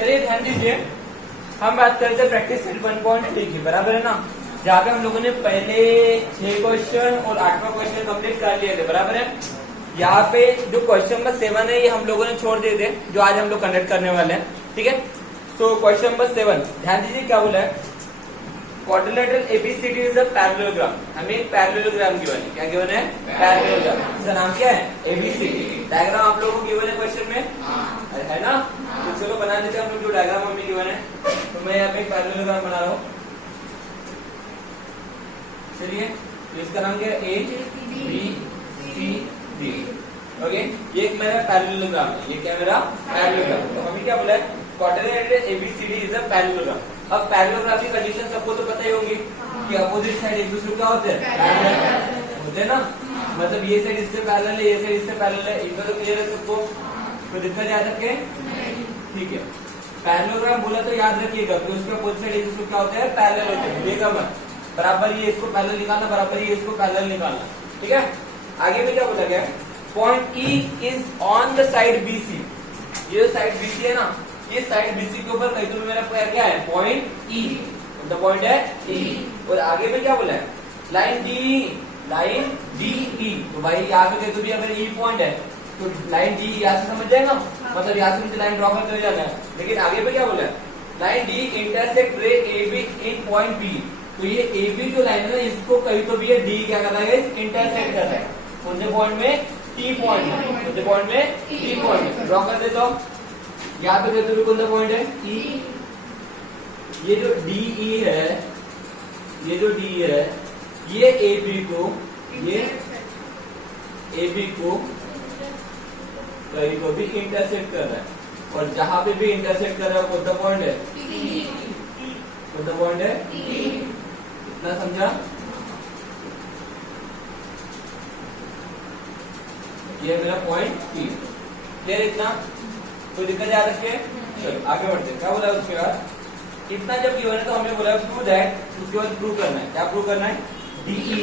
चलिए ध्यान दीजिए, हम बात करते हैं प्रैक्टिस सेट 1.3 की, बराबर है ना, जहाँ पे हम लोगों ने पहले 6 क्वेश्चन और 8वां क्वेश्चन कंप्लीट कर लिए थे, बराबर है। यहाँ पे जो क्वेश्चन नंबर 7 है ये हम लोगों ने छोड़ दिए थे, जो आज हम लोग कंडक्ट करने वाले हैं, ठीक है। सो क्वेश्चन नंबर 7 ध्यान दीजिए क्या बोला है, quadrilateral ABCD is a parallelogram. हमें एक पैरेललोग्राम गिवन है, क्या गिवन है, पैरेललोग्राम। इसका नाम क्या है, एबीसीडी। डायग्राम आप लोगों को गिवन है क्वेश्चन में, है ना। तो चलो बना लेते हैं हम लोग जो डायग्राम हमें गिवन है। तो मैं यहाँ पे एक पैरेललोग्राम बना रहा हूँ, चलिए। तो इसका नाम क्या है, A B C D, okay. ये एक मेरा पैरेललोग्राम है, ये क्या मेरा पैरेललोग्राम। तो हमें क्या बोला है, quadrilateral ABCD is a parallelogram. अब पैरेललोग्राम की कंडीशन सबको तो पता ही होगी कि अपोजिट साइड एक दूसरे क्या होते हैं, पैरेलल होते हैं ना। मतलब ये साइड इससे पैरेलल है, ये साइड इससे पैरेलल है, इतना तो क्लियर है सबको, कोई दिक्कत याद रखे, ठीक है। पैरेललोग्राम बोला तो याद रखिएगा कि उसके अपोजिट साइड एक दूसरे क्या होते हैं, पैरेलल होते हैं। देखा मत, बराबर ये इसको पैरेलल निकालना, बराबर ये इसको पैरेलल निकालना, ठीक है। आगे में क्या बोला गया, point E is on the side BC. ये साइड बीसी है ना, इस साइड बीसी के ऊपर कहीं तो मेरा क्या है, पॉइंट ई, द पॉइंट है ई। और आगे में क्या बोला है, लाइन डी ई। तो भाई यहाँ पे कहीं तो भी अगर ई पॉइंट है तो लाइन डी यहाँ से समझ जाएगा, मतलब यहाँ से मुझे लाइन ड्रॉ करते जाना है। लेकिन आगे पे क्या बोला है, line D intersect ray A B in point B. तो ये ए बी जो लाइन है ना, इसको कहीं तो भी ये डी क्या कर रहा है, इंटरसेक्ट कर रहा है कौन से पॉइंट में, टी पॉइंट में, कौन से पॉइंट में, टी पॉइंट में। ड्रॉ कर देता हूँ, यहाँ पे कहते कौन सा पॉइंट है, ई। ये जो डी ई है, ये जो डी है, ये ए बी को, ये ए बी को कहीं को भी इंटरसेक्ट कर रहा है, और जहां पे भी इंटरसेक्ट कर रहा है कौन सा पॉइंट है, कौन सा पॉइंट है, इतना समझा। ये मेरा पॉइंट पी, क्लियर इतना, कोई दिक्कत याद रखिए। चलो आगे बढ़ते हैं, क्या बोला उसके बाद, इतना जब गिवन है तो हमने बोला प्रूव दैट, उसके बाद प्रूव करना है, क्या प्रूव करना है, DE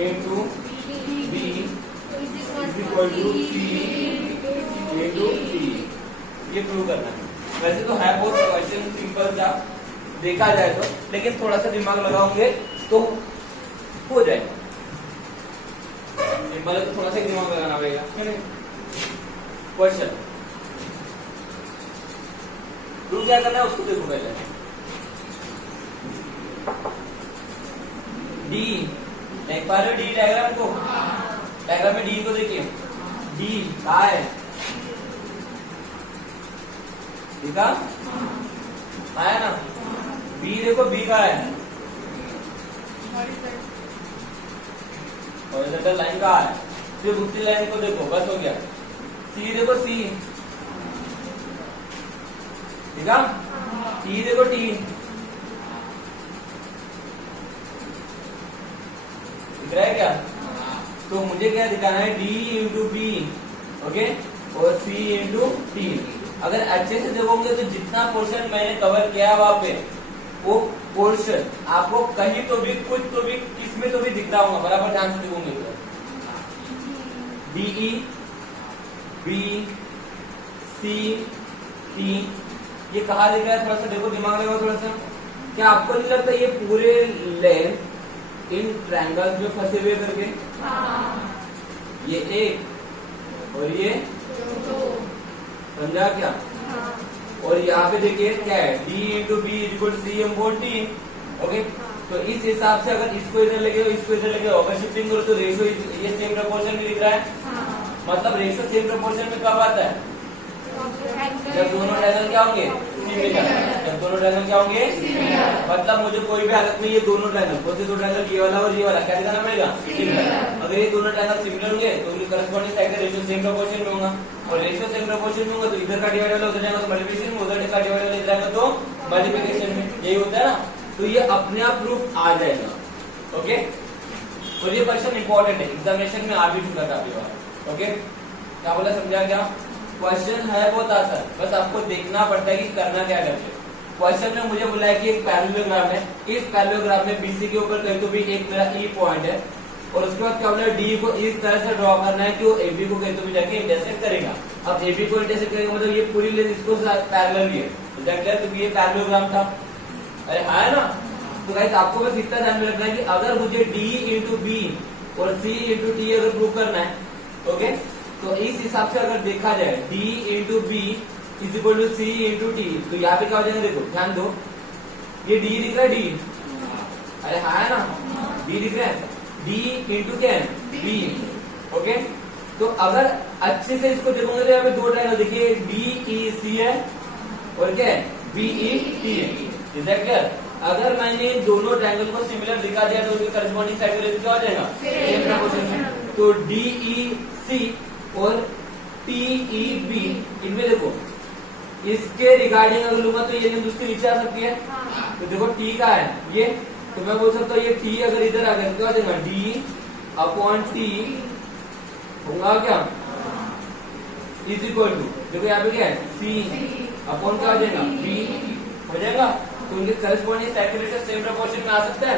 into B is equal to C into D, ये प्रूव करना है। वैसे तो है बहुत क्वेश्चन सिंपल सा देखा जाए तो, लेकिन थोड़ा सा दिमाग लगाओगे तो हो जाएगा। सिंपल तो थोड़ा सा दिमाग लगाना पड़ेगा। क्वेश्चन प्रूव क्या करना है उसको देखो पहले। डी देख पा रहे हो, डी डायग्राम को, डायग्राम में डी को देखिए, डी कहाँ है, देखा आया ना। बी देखो, बी कहाँ है, हॉरिजॉन्टल लाइन कहाँ है, सिर्फ उसी लाइन को देखो, बस हो गया। सी देखो, सी ठीक है, टी देखो, टी दिख रहा है क्या। तो मुझे क्या दिखाना है, डी इंटू बी, ओके, और सी इंटू टी। अगर अच्छे से देखोगे तो जितना पोर्शन मैंने कवर किया वहां पे, वो पोर्शन आपको कहीं तो भी, कुछ तो भी, किसमें तो भी दिख रहा होगा, बराबर ध्यान से देखोगे तो। डीई बी सी टी, ये कहा दिख रहा है, थोड़ा सा देखो, दिमाग लगाओ थोड़ा सा। क्या आपको नहीं लगता ये पूरे लेंथ इन ट्रायंगल्स में फंसे हुए करके, ये एक और ये समझा क्या। और यहाँ पे देखिए क्या है, D into B equal C M बोल टी, ओके। तो इस हिसाब से अगर इसको इधर लगे इसको इधर लगे, अगर शिफ्टिंग करो तो रेशो ये सेम प्रपोर्शन में दिख रहा है। मतलब रेशो सेम प्रपोर्शन में कब आता है, जब दोनों ट्रायंगल क्या होंगे, सिमिलर। जब दोनों ट्रायंगल क्या होंगे, मतलब मुझे कोई भी हालत में ये दोनों ट्रायंगल, कौन से दो ट्रायंगल, ये वाला और ये वाला, क्या दिखाना पड़ेगा, सिमिलर। अगर ये दोनों ट्रायंगल सिमिलर होंगे तो उनकी करस्पॉन्डिंग साइड का रेशियो सेम प्रोपोर्शन में होगा, और रेशियो सेम प्रोपोर्शन में होगा तो इधर का डिवाइड वाला उधर जाएगा तो मल्टीप्लिकेशन में, उधर का डिवाइड वाला इधर जाएगा तो मल्टीप्लिकेशन में, यही होता है ना। तो ये अपने आप प्रूफ आ जाएगा, ओके। और ये क्वेश्चन इंपॉर्टेंट है, एग्जामिनेशन में आ भी चुका था अभी बार, ओके। क्या बोला, समझा क्या। क्वेश्चन है बहुत आसान, बस आपको देखना पड़ता है कि करना क्या करके। क्वेश्चन में मुझे बोला है कि एक पैरेललोग्राम है, इस पैरेललोग्राम में बीसी के ऊपर कहीं तो भी एक मेरा ई पॉइंट है, और उसके बाद क्या बोला, डी को इस तरह से ड्रॉ करना है कि वो एबी को केंद्र में जाके इंटरसेक्ट करेगा। अब एबी को इंटरसेक्ट करेगा मतलब ये पूरी लेंथ इसको पैरेलल है, तो दैट क्लियर, क्योंकि ये पैरेललोग्राम था। अरे हाँ है ना। तो गाइस आपको बस इतना ध्यान में रखना है कि अगर मुझे डी इंटू बी और सी इंटू टी अगर प्रूव करना है, ओके, तो इस हिसाब से अगर देखा जाए D into B is equal to C into T, तो यहाँ पे क्या हो जाएगा, देखो ध्यान दो, ये डी दिख रहा है, डी, अरे हाँ है ना, डी दिख रहा है, डी इंटू क्या है, बी, ओके। तो अगर अच्छे से इसको देखोगे तो यहाँ पे दो ट्रायंगल देखिए, डी ई सी है और क्या है, बी ई टी है, इज दैट क्लियर। अगर मैंने दोनों ट्रायंगल को सिमिलर दिखा दिया तो उनके करस्पॉन्डिंग साइड का रेशियो क्या हो जाएगा, सेम प्रोपोर्शन। तो डी ई सी और टी ई बी, इनमें देखो इसके रिगार्डिंग अगर लूंगा तो ये लेंथ उसके नीचे आ सकती है। तो देखो टी का है ये, तो मैं बोल सकता हूँ ये टी अगर इधर आ गया तो क्या हो जाएगा, डी अपॉन टी होगा क्या, इज इक्वल टू, देखो यहाँ पे क्या है, सी अपॉन क्या हो जाएगा, बी हो जाएगा। तो उनके करस्पॉन्डिंग साइड के रेशियो सेम प्रोपोर्शन में आ सकता है।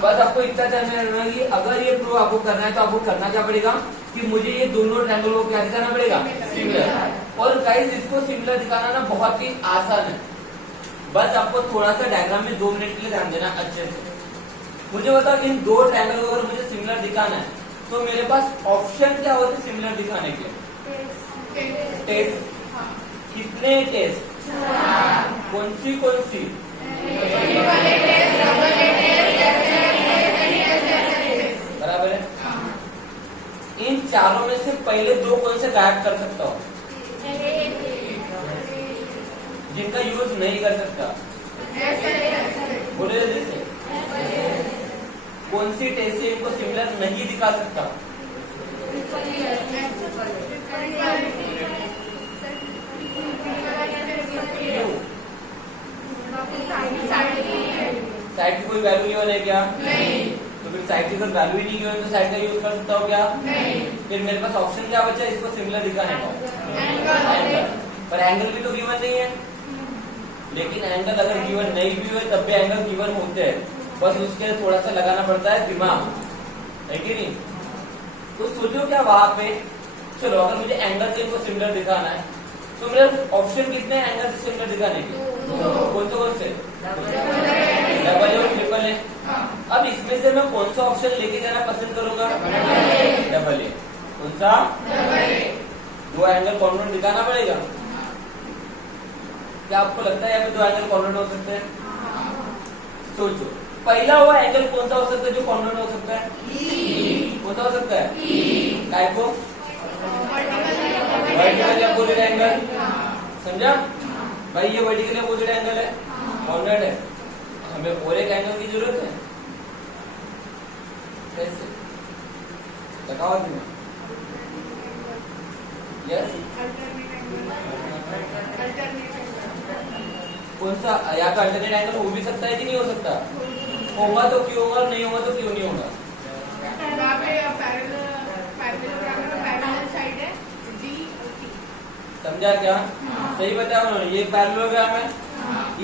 बस आपको इतना ध्यान में रखना है कि अगर ये प्रूव आपको करना है तो आपको करना क्या पड़ेगा कि मुझे ये दोनों ट्रायंगल को क्या दिखाना पड़ेगा, सिमिलर। और गाइस इसको सिमिलर दिखाना ना बहुत ही आसान है, बस आपको थोड़ा सा डायग्राम में 2 मिनट के लिए ध्यान देना अच्छे से। मुझे बताओ इन दो ट्रायंगल को अगर मुझे सिमिलर दिखाना है तो मेरे पास ऑप्शन क्या होते सिमिलर दिखाने के, टेस्ट, कितने टेस्ट, कौन सी, बराबर है। इन चारों में से पहले दो कौन से गायब कर सकता हूँ, जिनका यूज नहीं कर सकता, बोले जल्दी से, कौन सी टेस्ट से इनको सिमिलर नहीं दिखा सकता, साइड की कोई वैल्यू गिवन है क्या, नहीं। तो फिर साइड की कोई वैल्यू ही नहीं गिवन तो साइड का यूज कर सकता हूँ क्या, नहीं। फिर मेरे पास ऑप्शन क्या बचा इसको सिमिलर दिखाने का, एंगल, पर एंगल भी तो गिवन नहीं है। लेकिन एंगल अगर गिवन नहीं भी हुए तब भी एंगल गिवन होते हैं, बस उसके लिए थोड़ा सा लगाना पड़ता है दिमाग, है कि नहीं। तो सोचो क्या वहां पे, चलो अगर मुझे एंगल से इनको सिमिलर दिखाना है तो मेरे ऑप्शन कितने हैं एंगल से सिमिलर दिखाने के, कौन से, डबल और ट्रिपल है। अब इसमें से मैं कौन सा ऑप्शन लेके जाना पसंद करूंगा, डबल ए। कौन सा, दो एंगल कॉन्ग्रुएंट दिखाना पड़ेगा। क्या आपको लगता है यहाँ पे दो एंगल कॉन्ग्रुएंट हो सकते हैं, सोचो पहला वो एंगल कौन सा हो सकता है जो कॉन्ग्रुएंट हो सकता है, कौन सा हो सकता है, काय को, वर्टिकल अपोजिट एंगल, समझा भाई, ये वर्टिकल अपोजिट एंगल है, कॉन्ग्रुएंट है, हमें और एक एंगल की जरूरत है, कैसे बताओ तुम्हें, यस, कौन सा, यहाँ का अल्टरनेट एंगल हो भी सकता है कि नहीं हो सकता, होगा तो क्यों होगा, नहीं होगा तो क्यों नहीं होगा, समझा क्या, सही बताया उन्होंने, ये पैरेललोग्राम है,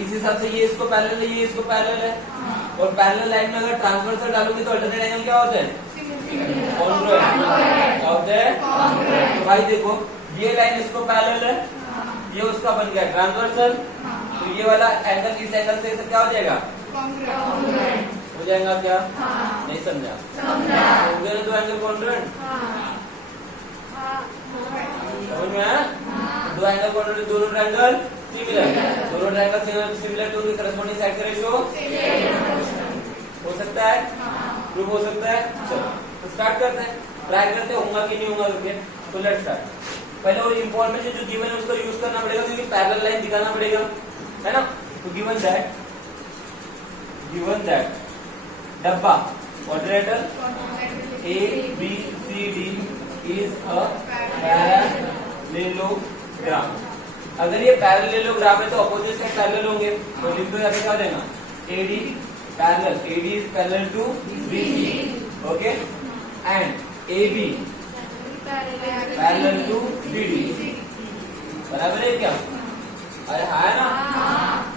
इस हिसाब से ये इसको पैरेलल है, ये इसको पैरेलल है, और पैरेलल लाइन में अगर ट्रांसवर्सल डालोगे तो अल्टरनेट एंगल क्या होते हैं, कॉन्ग्रुएंट, क्या होते हैं, तो भाई देखो ये लाइन इसको पैरेलल है, ये उसका बन गया ट्रांसवर्सल, तो ये वाला एंगल इस एंगल से क्या हो जाएगा, हो जाएगा क्या, नहीं समझा, हो गया दो एंगल कॉन्ग्रुएंट, समझ में आया, दो एंगल कॉन्ग्रुएंट, दोनों ट्रायंगल सिमिलर, दोनों ट्रायंगल सिमिलर तो उनके करस्पॉन्डिंग साइड का रेशियो हो सकता है, प्रूव हो सकता है। चलो तो स्टार्ट करते हैं, ट्राई करते हैं होगा कि नहीं होगा करके। तो लेट्स स्टार्ट। पहले वो इंफॉर्मेशन जो गिवन है उसको यूज करना पड़ेगा, क्योंकि पैरेलल लाइन दिखाना पड़ेगा, है ना। तो गिवन दैट डब्बा quadrilateral ABCD is a parallelogram. अगर ये पैरेललोग्राम है तो अपोजिट साइड पैरेलल होंगे, तो लिख दो यहाँ पे क्या हो जाएगा, AD parallel, AD is parallel to BC, okay, and AB parallel to BD, बराबर है क्या, अरे है ना।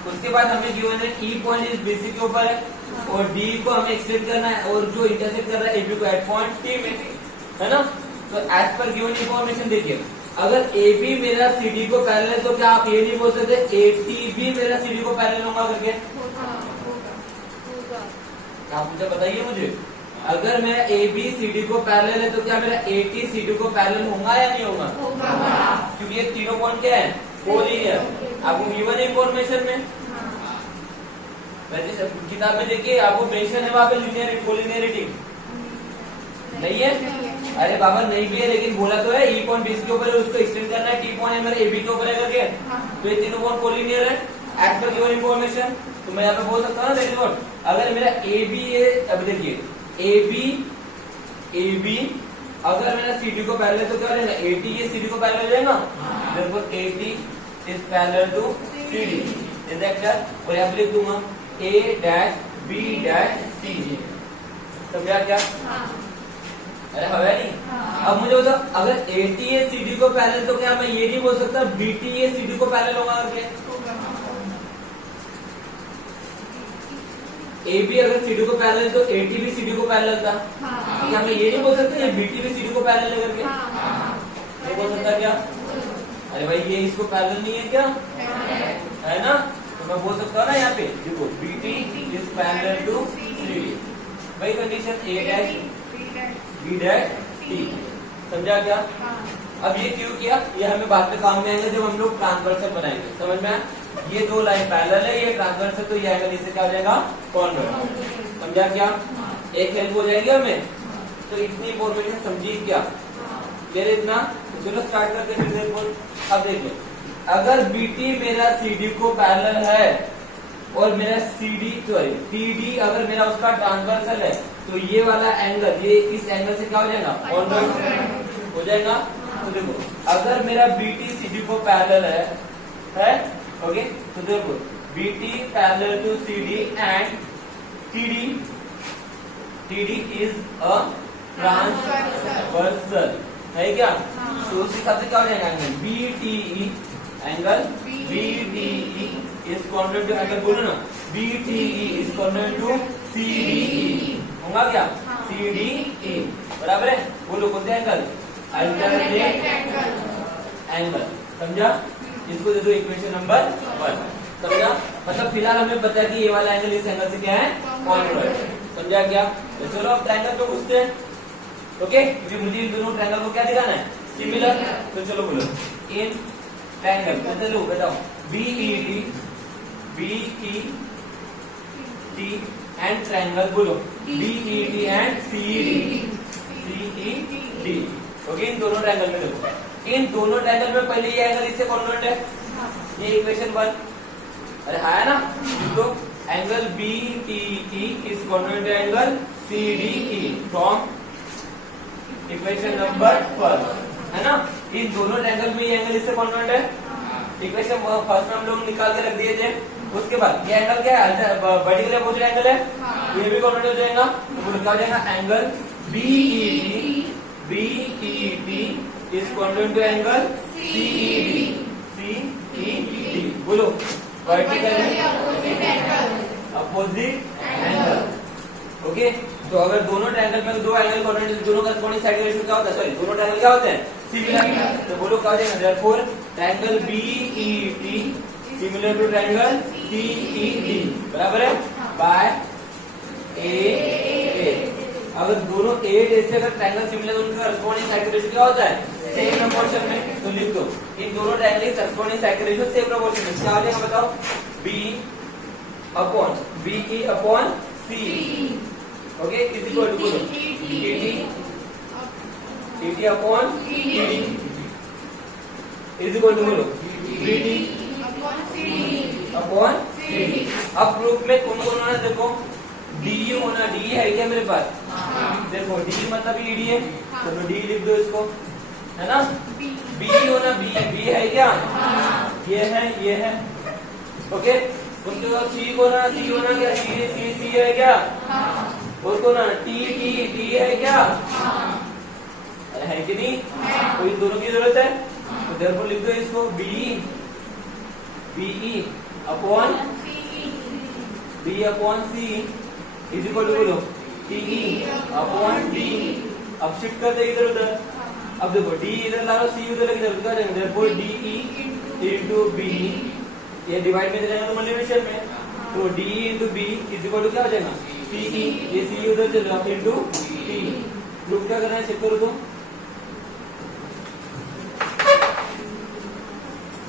उसके बाद हमें गिवन है ई पॉइंट इस बीसी के ऊपर है और डी को हमें एक्सटेंड करना है और जो इंटरसेक्ट कर रहा है एबी को एट पॉइंट टी में, है ना। तो एज पर गिवन इंफॉर्मेशन देखिए, अगर AB मेरा CD को पैरेलल है तो क्या आप ये नहीं बोल सकते AT भी मेरा CD को पैरेलल होगा करके? आप मुझे बताइए मुझे, अगर मैं AB CD को पैरेलल है तो क्या मेरा AT CD को पैरेलल होगा या नहीं होगा? क्योंकि ये तीनों पॉइंट क्या है, कोलिनियर। आपको गिवन इंफॉर्मेशन में वैसे किताब में देखिए आपको मेंशन है वहां पे लीनियर कोलिनियरिटी नहीं है। अरे बाबा नहीं भी है लेकिन बोला तो है ई पॉइंट बीस के ऊपर है, उसको एक्सटेंड करना है, टी पॉइंट है मेरे एबी के ऊपर है करके, तो ये तीनों पॉइंट कोलिनियर है एज पर गिवन इंफॉर्मेशन। तो मैं यहाँ पे बोल सकता हूँ ना, देखिए अगर मेरा AB है, अब देखिए AB अगर मेरा CD को पैरेलल है तो क्या हो जाएगा, AT ये CD को पैरेलल हो जाएगा, therefore AT is parallel to CD, is that clear? और यहाँ पे लिख दूंगा A dash B dash C, समझा क्या? अरे हवा नहीं। अब मुझे बताओ, अगर AT है CD को पैरेलल तो क्या मैं ये नहीं बोल सकता BT है CD को पैरेलल होगा करके? AB अगर CD को पैरेलल तो AT भी CD को पैरेलल था, क्या मैं ये नहीं बोल सकता ये BT भी CD को पैरेलल है करके? नहीं बोल सकता क्या? अरे भाई ये इसको पैरेलल नहीं है क्या, है ना? तो मैं बोल सकता हूँ ना यहाँ पे, देखो BT is parallel to CD, वही condition A dash B dash T, समझा क्या? अब ये क्यों किया, ये हमें बाद में काम में आएगा जब हम लोग ट्रांसवर्सल बनाएंगे, समझ में आया? ये दो लाइन पैरेलल है, ये ट्रांसवर्सल, तो ये एंगल इससे क्या हो जाएगा, कॉन्वर्स, समझा क्या? एक हेल्प हो जाएगी हमें। तो इतनी इंफॉर्मेशन समझिए क्या, क्लियर इतना? तो चलो स्टार्ट करते हैं फिर। अब देखिए, अगर BT मेरा CD को पैरेलल है और मेरा TD अगर मेरा उसका ट्रांसवर्सल है तो ये वाला एंगल, ये इस एंगल से क्या हो जाएगा, कॉन्वर्स हो जाएगा। तो देखो अगर मेरा BT CD को पैरेलल है ओके, तो देखो BT parallel to CD and TD is a transversal, है क्या? तो उस हिसाब से क्या हो जाएगा angle BTE, angle BTE is convex to angle, बोलो ना BTE is convex to CDE, होगा क्या? CDE बराबर है, बोलो कौन सा एंगल, अल्टरनेट एंगल, समझा? इसको दे दो इक्वेशन नंबर 1, समझा? मतलब फिलहाल हमें पता है कि ये वाला एंगल इस एंगल से क्या है, कॉन्वर्स, समझा क्या? तो चलो अब ट्रायंगल पे पूछते हैं, ओके? क्योंकि मुझे इन दोनों ट्रायंगल को क्या दिखाना है, सिमिलर। तो चलो बोलो इन ट्रायंगल, चलो बताओ BET एंड ट्रायंगल, बोलो BET एंड CED, ओके? इन दोनों ट्रायंगल में देखो, इन दोनों ट्रायंगल में पहले ये एंगल इससे कॉन्वर्ट है, ये इक्वेशन 1, अरे है ना? तो angle BTE is convert to angle CDE from equation number 1, है ना? इन दोनों ट्रायंगल में ये एंगल इससे कॉन्वर्ट है, इक्वेशन फर्स्ट में हम लोग निकाल के रख दिए थे। उसके बाद ये एंगल क्या है, वर्टिकल अपोजिट एंगल है, ये भी कॉन्वर्ट हो जाएगा, तो क्या हो जाएगा angle BET is convert to angle CED, बोलो वर्टिकल अपोजिट एंगल, ओके? तो अगर दोनों ट्रायंगल में दो एंगल कॉन्वर्ट, दोनों करस्पॉन्डिंग साइड रेशियो क्या होता है, सॉरी दोनों ट्रायंगल क्या होते हैं, सिमिलर, तो बोलो क्या हो जाएगा, therefore triangle BET similar to triangle CED, बराबर है, बाय A। अगर दोनों A से अगर ट्रायंगल सिमिलर है उनका करस्पॉन्डिंग साइड रेशियो क्या होता है, सेम प्रोपोर्शन में, तो लिख दो इन दोनों ट्रायंगल की corresponding side ratio same proportion में, क्या हो जाएगा बताओ, BE upon CE, okay? Is equal to TT upon TD is equal to बोलो BT अपॉन CD। अब ग्रुप में कौन कौन होना, देखो DE होना, DE है क्या मेरे पास, देखो DE मतलब ED है, तो D लिख दो इसको, है ना? BE होना, B है क्या, ये है, ओके? उसके बाद C होना क्या, C है क्या, उसको ना T है क्या, है कि नहीं? तो इन दोनों की जरूरत है, तो देयरफॉर लिख दो इसको BE upon B upon C is equal to बोलो टीई अपॉन डी। अब शिफ्ट करते इधर उधर, अब देखो डी इधर ला लो, सी उधर लगे, क्या जाएंगे देयरफॉर डीई इनटू बी, ये डिवाइड में जाएगा तो मल्टीप्लिकेशन में, तो D into B is equal to क्या हो जाएगा सीई, ये सी उधर चल रहा इनटू टी। प्रूफ क्या करना है, चेक करो तो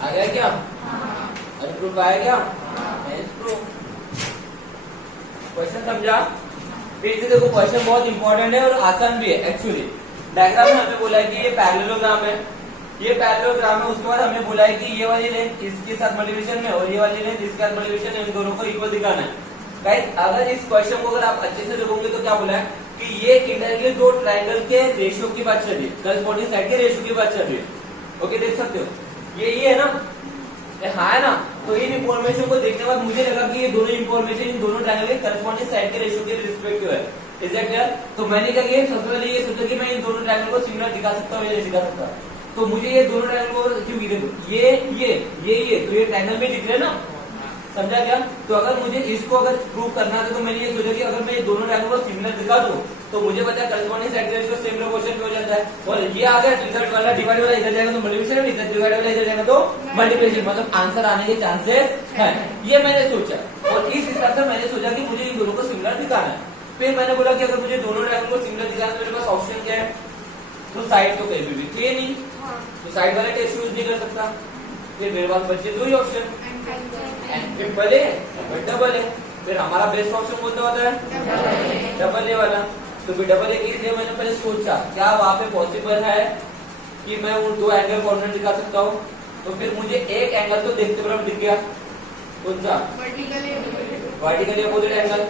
आ गया क्या? अरे प्रूफ आया क्या? क्वेश्चन समझा? फिर से देखो क्वेश्चन बहुत इंपॉर्टेंट है और आसान भी है एक्चुअली। डायग्राम में हमें बोला है कि ये पैरेललोग्राम है, ये पैरेललोग्राम है, उसके बाद हमें बोला है कि ये वाली लेंथ इसके साथ मल्टीप्लिकेशन में और ये वाली लेंथ इसके साथ मल्टीप्लिकेशन में, इन दोनों को इक्वल दिखाना है। गाइस अगर इस क्वेश्चन को अगर आप अच्छे से देखोगे तो क्या बोला है कि ये इंडायरेक्टली दो ट्रायंगल के रेशियो की बात चल रही है, करस्पॉन्डिंग साइड के रेशियो की बात चल रही है। ओके देख सकते हो ये है ना, हाँ है ना। तो इन इंफॉर्मेशन को देखने के बाद मुझे लगा कि ये दोनों इंफॉर्मेशन इन दोनों ट्रायंगल के करस्पॉन्डिंग साइड के रेशियो के रिस्पेक्टिव है। Is that clear? तो मैंने क्या किया, सबसे पहले ये सोचा कि मैं इन दोनों ट्रायंगल को सिमिलर दिखा सकता हूँ या नहीं दिखा सकता। तो मुझे ये दोनों ट्रायंगल को क्योंकि देखो ये तो ये ट्रायंगल में दिख रहे हैं ना, समझा क्या? तो अगर मुझे इसको अगर प्रूव करना था तो मैंने ये सोचा कि अगर मैं ये दोनों ट्रायंगल को सिमिलर दिखा दूं तो मुझे पता है करस्पॉन्डिंग साइड के रेशियो सेम प्रोपोर्शन पे हो जाता है। और ये आ गया इधर वाला डिवाइड वाला इधर जाएगा तो मल्टीप्लिकेशन, इधर डिवाइड वाला इधर जाएगा तो मल्टीप्लिकेशन, मतलब आंसर आने के चांसेस है। ये मैंने सोचा और इस हिसाब से मैंने सोचा कि मुझे इन दोनों को सिमिलर दिखाना है। फिर मैंने बोला कि अगर मुझे दोनों ट्रायंगल को सिमिलर दिखाना है तो मेरे पास ऑप्शन क्या है, तो साइड तो कहीं भी थे नहीं, तो साइड वाला टेस्ट यूज नहीं कर सकता। फिर मेरे पास बचे दो ही ऑप्शन, ट्रिपल ए और डबल ए। फिर हमारा बेस्ट ऑप्शन कौन सा होता है, डबल ए वाला। तो फिर डबल ए के लिए मैंने पहले सोचा क्या वहां पे पॉसिबल है कि मैं उन दो एंगल कॉर्डिनेट दिखा सकता हूँ। तो फिर मुझे एक एंगल तो देखते बराबर दिख गया, कौन सा, वर्टिकली अपोजिट एंगल।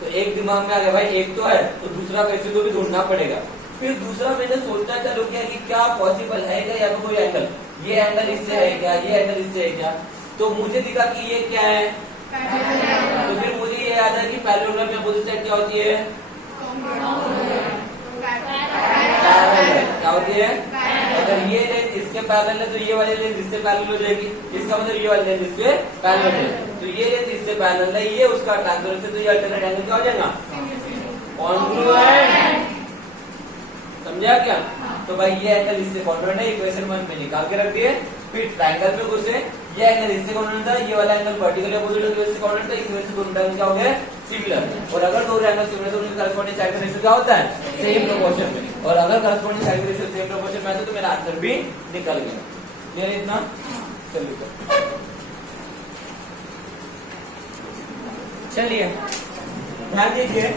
तो एक दिमाग में आ गया भाई एक तो है तो दूसरा कैसे तो भी ढूंढना पड़ेगा। फिर दूसरा मैंने सोचना चालू किया कि क्या पॉसिबल है क्या, या तो कोई एंगल, ये एंगल इससे है क्या, ये एंगल इससे है क्या। तो मुझे दिखा कि ये क्या है, तो फिर मुझे ये याद है कि पैरेललोग्राम में अपोजिट साइड क्या होती है, क्या होती है। अगर ये लेंथ इसके पैरेलल है तो ये वाली लेंथ इससे पैरेलल हो जाएगी, इसका मतलब ये वाली लेंथ इसके पैरेलल है, तो ये लेंथ इससे पैरेलल है, ये उसका ट्रांसफर है, तो ये अल्टरनेट एंगल क्या हो जाएगा, कॉन्ग्रुएंट। समझा क्या? तो भाई ये एंगल इससे कॉन्ग्रुएंट है, इक्वेशन 1 में निकाल के रख दिए। फिर ट्रायंगल में घुसे, ये एंगल इससे कॉन्ग्रुएंट था, ये वाला एंगल वर्टिकली अपोजिट इससे कॉन्ग्रुएंट था, इस वजह से दोनों ट्रायंगल क्या हो गए, सिमिलर। और अगर दो ट्रायंगल सिमिलर तो उनके करस्पॉन्डिंग साइड का रेशियो क्या होता है, सेम प्रोपोर्शन में। और अगर करस्पॉन्डिंग साइड का रेशियो सेम प्रोपोर्शन में आता तो मेरा आंसर भी निकल गया। क्लियर इतना? चलिए ध्यान दीजिए,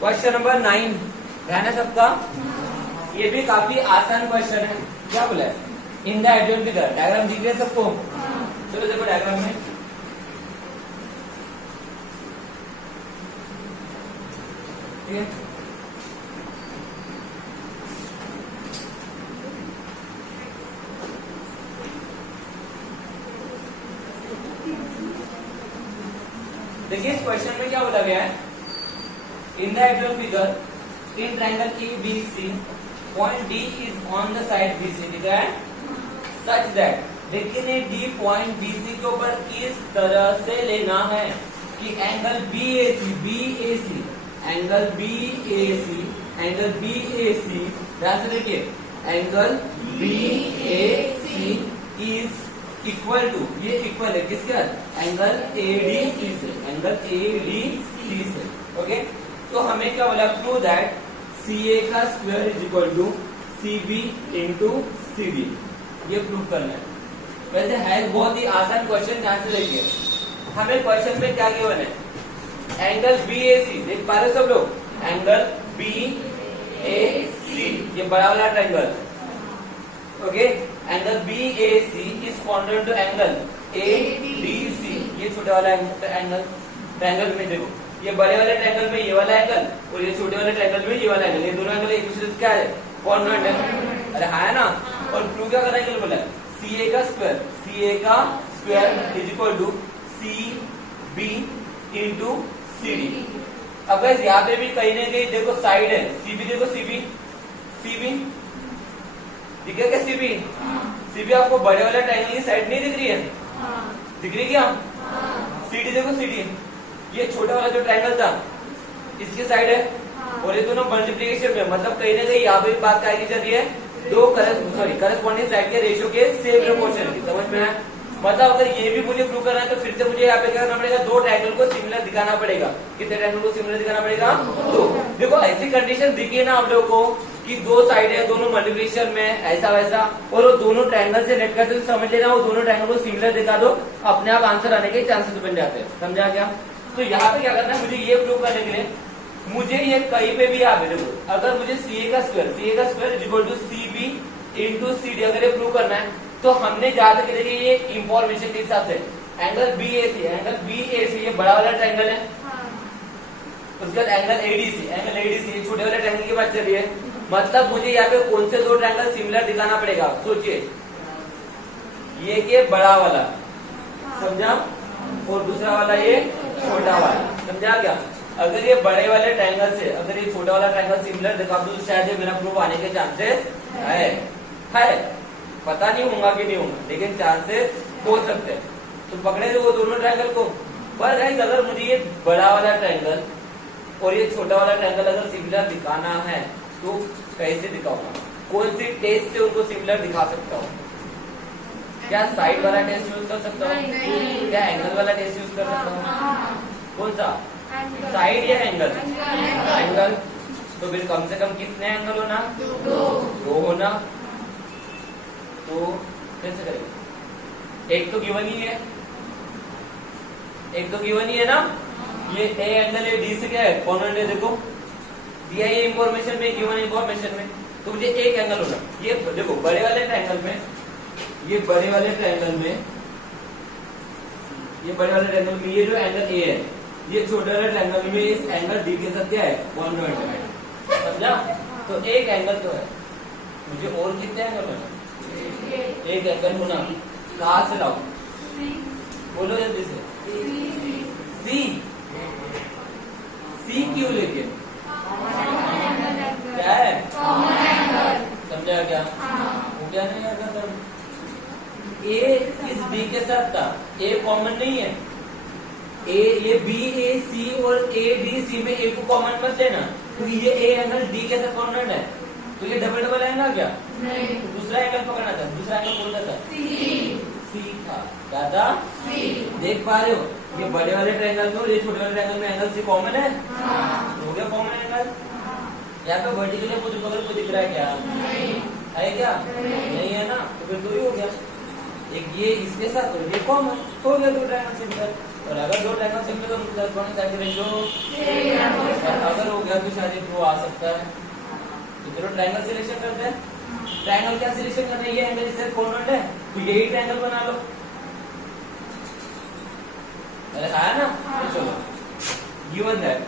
क्वेश्चन नंबर 9 ध्यान है सबका। ये भी काफी आसान क्वेश्चन है। क्या बोला है, in the ideal figure, diagram दिख रहे सबको? चलो देखो डायग्राम में, ठीक है। देखिए इस क्वेश्चन में क्या बोला गया है, in the ideal figure in triangle ABC point D is on the side BC, ठीक है, सच दैट। लेकिन ये D पॉइंट BC के ऊपर किस तरह से लेना है कि एंगल BAC एंगल BAC ध्यान से देखिए, angle BAC is equal to, ये इक्वल है किसके, एंगल ADC से, एंगल ADC से। ओके, तो हमें क्या बोला, प्रूव दैट CA का square is equal to CB into CD, ये प्रूव करना है। वैसे है बहुत ही आसान क्वेश्चन, ध्यान से देखिए। हमें क्वेश्चन में क्या गिवन है, एंगल BAC, देख पा रहे सब लोग, एंगल BAC ये बड़ा वाला triangle, okay, angle BAC is congruent to angle ADC, ये छोटा वाला एंगल। ट्रायंगल में देखो, ये बड़े वाले ट्रायंगल में ये वाला एंगल और ये छोटे वाले ट्रायंगल में ये वाला एंगल, ये दोनों एंगल एक दूसरे से क्या है, कॉन्ग्रुएंट है। अरे हाँ है ना। और प्रूव क्या करना है, बोला CA का square is equal to CB into CD। अब गाइस यहाँ पे भी कहीं ना कहीं देखो साइड है, CB देखो, CB दिख गया क्या, CB आपको बड़े वाले ट्रायंगल की साइड नहीं दिख रही है, दिख रही क्या? CD देखो, CD ये छोटा वाला जो ट्रायंगल था इसकी साइड है और ये दोनों मल्टीप्लिकेशन में, मतलब कहीं ना कहीं यहाँ पे बात क्या चल रही है, दो करस्पॉन्डिंग साइड के रेशियो के सेम प्रोपोर्शन की, समझ में आया? मतलब अगर ये भी मुझे प्रूव करना है तो फिर से मुझे यहाँ पे क्या करना पड़ेगा, दो ट्रायंगल को सिमिलर दिखाना पड़ेगा। कितने ट्रायंगल को सिमिलर दिखाना पड़ेगा? दो। देखो ऐसी कंडीशन दिखी ना आप लोगों को कि दो साइड है, दोनों मल्टीप्लिकेशन में, ऐसा वैसा, और वो दोनों ट्रायंगल से नेट करते समझ लेना, वो दोनों ट्रायंगल को सिमिलर दिखा दो, अपने आप आंसर आने के चांसेस बन जाते हैं। समझा क्या? तो यहाँ पे क्या करना है, मुझे ये प्रूव करने के लिए मुझे ये कहीं पे भी अवेलेबल, अगर मुझे CA का square is equal to CB into CD अगर ये प्रूव करना है तो हमने जहां तक देखिए ये इंफॉर्मेशन के हिसाब से एंगल BAC ये बड़ा वाला ट्रायंगल है, उसके बाद एंगल ADC ये छोटे वाले ट्रायंगल की बात चल रही है। मतलब मुझे यहाँ पे कौन से दो ट्रायंगल सिमिलर दिखाना पड़ेगा, सोचिए, ये के बड़ा वाला, समझा, और दूसरा वाला ये छोटा वाला, समझा क्या? अगर ये बड़े वाले ट्रायंगल से अगर ये छोटा वाला ट्रायंगल सिमिलर दिखा दो तो शायद ये मेरा प्रूफ आने के चांसेस है। पता नहीं होगा कि नहीं होगा, लेकिन चांसेस हो सकते हैं। तो पकड़े जो वो दोनों ट्रायंगल को, पर गाइस अगर मुझे ये बड़ा वाला ट्रायंगल और ये छोटा वाला ट्रायंगल अगर सिमिलर दिखाना है तो कैसे दिखाऊंगा, कौन सी टेस्ट से उनको सिमिलर दिखा सकता हूँ? क्या साइड वाला टेस्ट यूज कर सकता हूँ? क्या एंगल वाला टेस्ट यूज कर सकता हूँ? कौन सा, साइड या एंगल? तो फिर कम से कम कितने एंगल होना? दो होना। तो कैसे करेंगे? एक तो गिवन ही है, ना, ये ए एंगल है, डी से क्या है, कॉर्नर है, देखो दिया ये इंफॉर्मेशन में, गिवन इंफॉर्मेशन में, तो मुझे एक एंगल होना। ये देखो बड़े वाले ट्रायंगल में ये जो एंगल ए है, ये छोटे वाले ट्रायंगल में इस एंगल डी के साथ क्या है, कॉन्ग्रुएंट है, समझा? तो एक एंगल तो है, मुझे और कितने एंगल होना? एक एंगल होना। कहां से लाओ, बोलो जल्दी से। सी क्यों लेके, क्या है, समझा क्या? हो गया नहीं अगर ए इस बी के साथ था, ए कॉमन नहीं है, ए ये BAC और ADC में ए को कॉमन मत लेना, क्योंकि ये ए एंगल डी के साथ कॉन्ग्रुएंट है, तो ये डबल है ना क्या? नहीं। तो दूसरा एंगल पकड़ना था, दूसरा एंगल कौन सा था? सी था। क्या था? देख पा रहे हो, ये बड़े वाले ट्रायंगल में और ये छोटे वाले ट्रायंगल में एंगल सी कॉमन है, हो गया कॉमन एंगल। यहाँ पे वर्टिकल मुझे बगल को दिख रहा है क्या? है क्या? नहीं है ना, तो फिर दो ही हो गया, एक ये इसके साथ और ये कॉमन, हो गया दो ट्रायंगल सिमिलर। और अगर दो ट्रायंगल सिमिलर तो करस्पॉन्डिंग साइड के रेशियो अगर हो गया तो शायद वो आ सकता है। तो चलो ट्रायंगल सिलेक्शन करते हैं। ट्रायंगल क्या सिलेक्शन करना है, ये एंगल इससे कॉन्ग्रुएंट है तो यही ट्रायंगल बना लो, आया ना? चलो गिवन दैट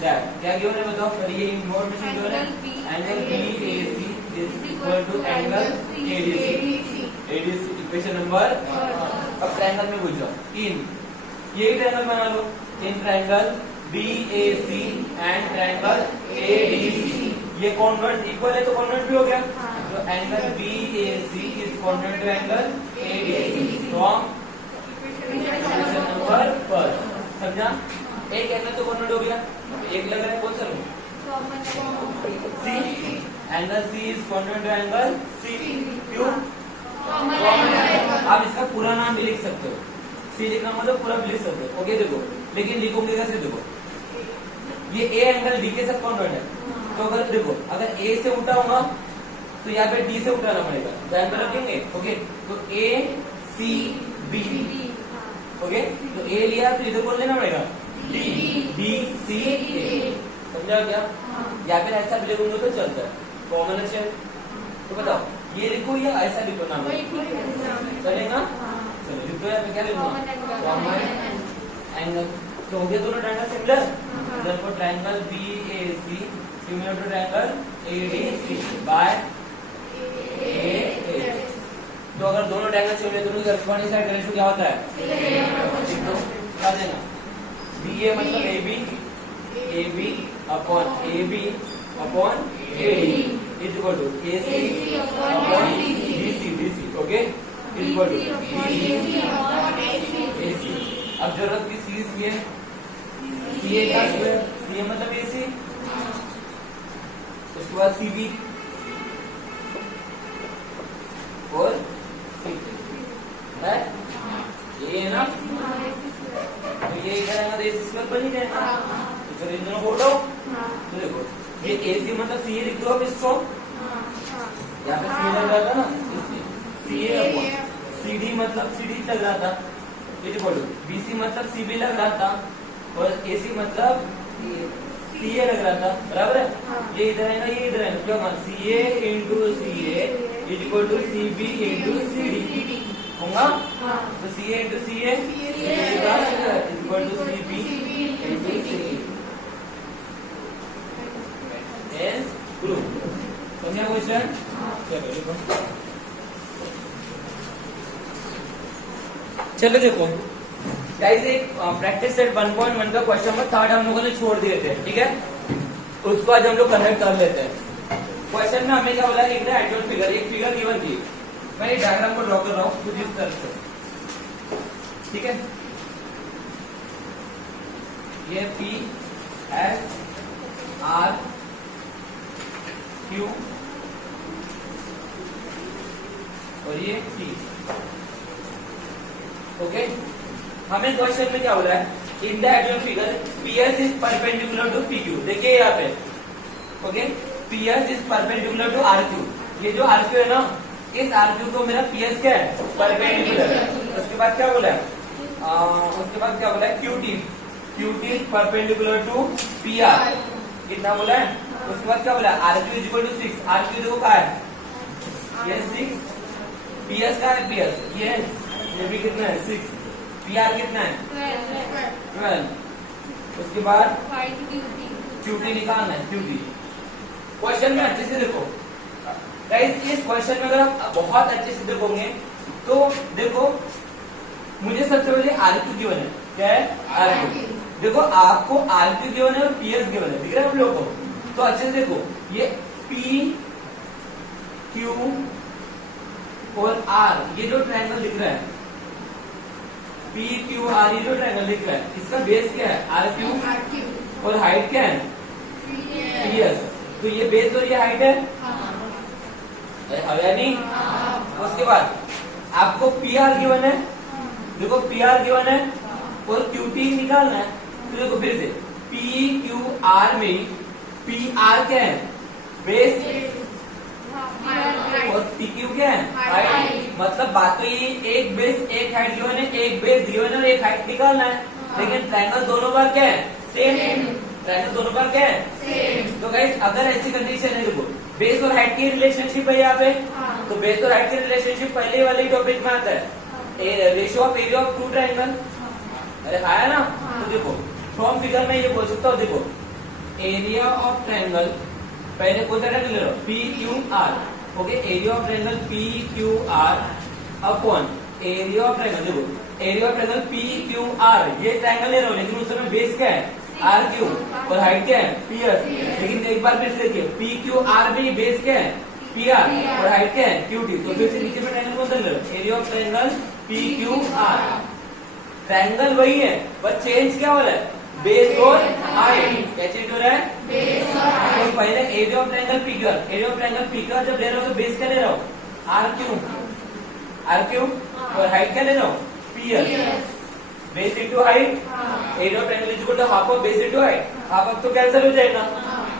क्या गिवन है बताओ, पर ये इंफॉर्मेशन गिवन है, angle BAC is equal to angle ADC equation number. अब ट्रायंगल में घुस जाओ, तीन यही ट्रायंगल बना लो, in triangle BAC and triangle ADC, ये कॉन्ग्रुएंट इक्वल है तो कॉन्ग्रुएंट भी हो गया, तो angle BAC is congruent to angle ADC from equation number पर, समझा? एक एंगल तो कॉन्ग्रुएंट हो गया, एक लग रहा है कौन सा लो, C, angle C is congruent to angle C, क्यों? आप इसका पूरा नाम भी लिख सकते हो, C लिखना मतलब पूरा भी लिख सकते हो, ओके? देखो लेकिन लिखोगे कैसे, देखो ये A एंगल D के साथ कॉन्ग्रुएंट है, तो अगर देखो अगर A से उठाऊंगा तो यहाँ पे D से उठाना पड़ेगा, ध्यान में रखेंगे, ओके? तो ACB, ओके? तो A लिया तो इधर कौन लेना पड़ेगा, DCA, समझा क्या? या फिर ऐसा भी लिखूंगा तो चलता है, कॉमन है। तो बताओ ये लिखो या ऐसा लिखो, नाम चलेगा? चलो लिखो, यहाँ पे क्या लिखूंगा, कॉमन एंगल। तो हो गया दोनों triangle similar, therefore triangle BAC similar to triangle ADC by AH। तो अगर दोनों ट्रायंगल सिमिलर, दोनों की करस्पॉन्डिंग साइड का रेशियो क्या होता है, क्या देना, BA मतलब AB upon AB upon AD is equal to AC upon DC, okay? Equal to AC। अब जरूरत किसकी है? CA का स्क्वायर, CA मतलब AC। उसके बाद CB और CB है ये ना, तो ये इधर आएगा तो AC स्क्वायर बन ही जाएगा। तो फिर इन दोनों को उठाओ, तो देखो ये AC मतलब CA लिख दो आप इसको, यहाँ पे CA लग रहा था ना, CA अपॉन CD मतलब CD लग रहा था, BC मतलब CB लग रहा था, और AC मतलब CA लग रहा था, बराबर है। ये इधर आएगा ये इधर आएगा, क्या होगा? CA into CA is equal to CB into CD होगा। तो CA into CA is equal to CB into CD। Hence prove. समझा क्वेश्चन? चलो देखो गाइस, एक प्रैक्टिस सेट 1.1 का क्वेश्चन नंबर 3 हम लोगों ने छोड़ दिए थे, ठीक है, उसको आज हम लोग कनेक्ट कर लेते हैं। क्वेश्चन में हमें क्या बोला? एक एक्चुअल फिगर, एक फिगर गिवन थी, मैं ये डायग्राम को ड्रॉ कर रहा हूँ कुछ इस तरह से, ठीक है। ये P S R Q और ये T, ओके। हमें क्वेश्चन में क्या हो रहा है? In the actual figure PS is perpendicular to PQ। देखिए यहाँ पे, okay, PS is perpendicular to RQ। ये जो RQ है ना, इस RQ को मेरा PS क्या है? परपेंडिकुलर है। उसके बाद क्या बोला है? उसके बाद क्या बोला है? QT is perpendicular to PR। कितना बोला है? उसके बाद क्या बोला है? RQ is equal to 6। RQ देखो क्या है? ये 6। PS का है? PS ये भी कितना है? 6। PR कितना है? 12। उसके बाद QT निकालना है, QT। क्वेश्चन में अच्छे से देखो गाइस, इस क्वेश्चन में अगर आप बहुत अच्छे से देखोगे तो देखो, मुझे सबसे पहले RQ गिवन है। क्या है? RQ। देखो आपको RQ गिवन है और PS गिवन है, दिख रहा है हम लोग को? तो अच्छे से देखो, ये P Q और R, ये जो ट्रायंगल दिख रहा है PQR, ये जो ट्रायंगल दिख रहा है, इसका बेस क्या है? RQ और हाइट क्या है? PS। तो ये बेस और ये हाइट है, अब या नहीं? उसके बाद आपको PR गिवन है, देखो PR गिवन है और QT निकालना है। तो देखो फिर से PQR में PR क्या है? बेस, और PQ क्या है? हाइट। मतलब बात तो ये, एक बेस एक हाइट गिवन है, एक बेस गिवन है और एक हाइट निकालना है। लेकिन ट्रायंगल दोनों बार क्या है? सेम। ट्रायंगल दोनों बार क्या है? सेम। तो गाइस अगर ऐसी कंडीशन है, देखो बेस और हाइट की रिलेशनशिप है यहाँ पे, तो बेस और हाइट की रिलेशनशिप पहले वाले टॉपिक में आता है, ratio of area of two triangle. अरे आया ना? तो देखो फ्रॉम फिगर में ये बोल सकता हूँ, देखो एरिया ऑफ ट्रायंगल, पहले कौन सा ट्रायंगल ले रहा हूँ? PQR, okay. Area of triangle PQR upon area of triangle, देखो एरिया ऑफ ट्रायंगल PQR, ये ट्रायंगल ले रहा हूँ, लेकिन उसमें बेस क्या है? RQ और हाइट क्या है? PS। लेकिन एक बार फिर से देखिए, PQR में बेस क्या है? PR और हाइट क्या है? QT। तो फिर से नीचे में ट्रायंगल कौन सा ले रहा हूँ? Area of triangle PQR। Triangle वही है, बस चेंज क्या हो रहा है? बेस और हाइट। क्या चेंज हो रहा है? बेस और हाइट। तो पहले area of triangle PQR, area of triangle PQR जब ले रहा हूँ तो बेस क्या ले रहा हूँ? RQ और हाइट क्या ले रहा हूँ? PS। Base into height, area of triangle is equal to half of base into height. Half of तो कैंसिल हो जाएगा,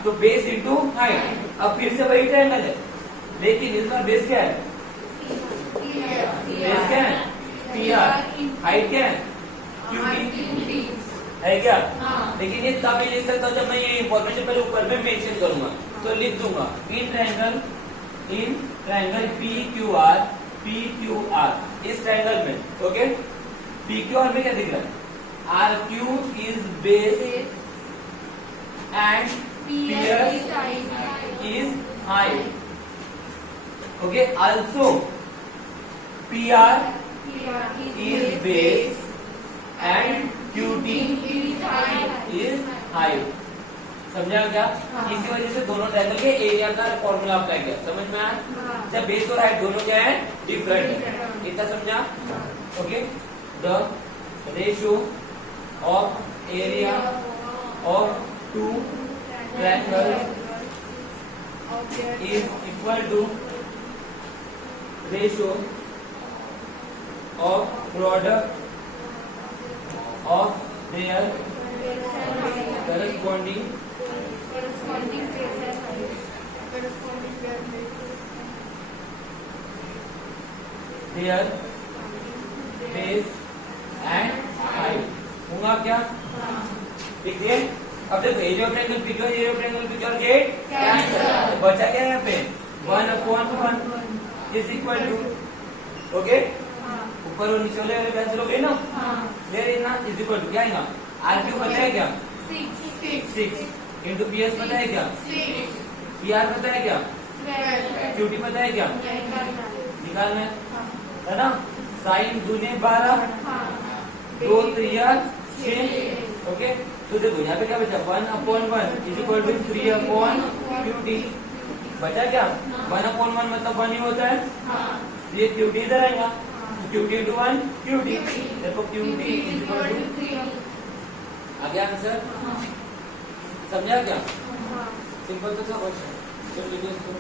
तो बेस इंटू हाइट। अब फिर से वही ट्रायंगल है, लेकिन इस बार बेस क्या है? बेस क्या है? PR। हाइट क्या है? QT है क्या? लेकिन ये तब लिख सकता हूँ जब मैं ये इंफॉर्मेशन पहले ऊपर में मेंशन करूंगा, तो लिख दूंगा इन ट्रायंगल PQR, इस ट्रायंगल में, ओके। PQR में क्या दिख रहा है? RQ is base and PS is height, okay. Also PR is base and QT is height. समझा क्या? हाँ। इसी वजह से दोनों ट्रायंगल के एरिया का फॉर्मूला अप्लाई किया, समझ में आया? हाँ। जब बेस और हाइट दोनों क्या है? डिफरेंट है, Different। इतना समझा? हाँ। Okay, the ratio of area of two triangle is equal to ratio of product of their corresponding their base and height होगा क्या? ठीक है। अब देखो area of triangle pick area of triangle pick और गेट कैंसिल, बचा क्या यहाँ पे? 1/1 इज इक्वल टू, ओके, ऊपर और नीचे वाले कैंसिल हो गए ना, वेरी ना, इज इक्वल टू क्या आएगा? आर क्यू पता है क्या? 6 इंटू पी एस पता है क्या? पी आर पता है क्या? क्यूटी पता है क्या? निकालना है ना? साइन दूने 12, 2 3 6, ओके। तो देखो यहाँ पे क्या बचा? 1/1 इज इक्वल टू 3/QT, बचा क्या? 1/1 मतलब 1 ही होता है, ये QT इधर आएगा, QT into 1 QT, देखो QT इज इक्वल टू 3। आ गया आंसर? समझा क्या? सिंपल तो था क्वेश्चन। चलो लीजिए इसको।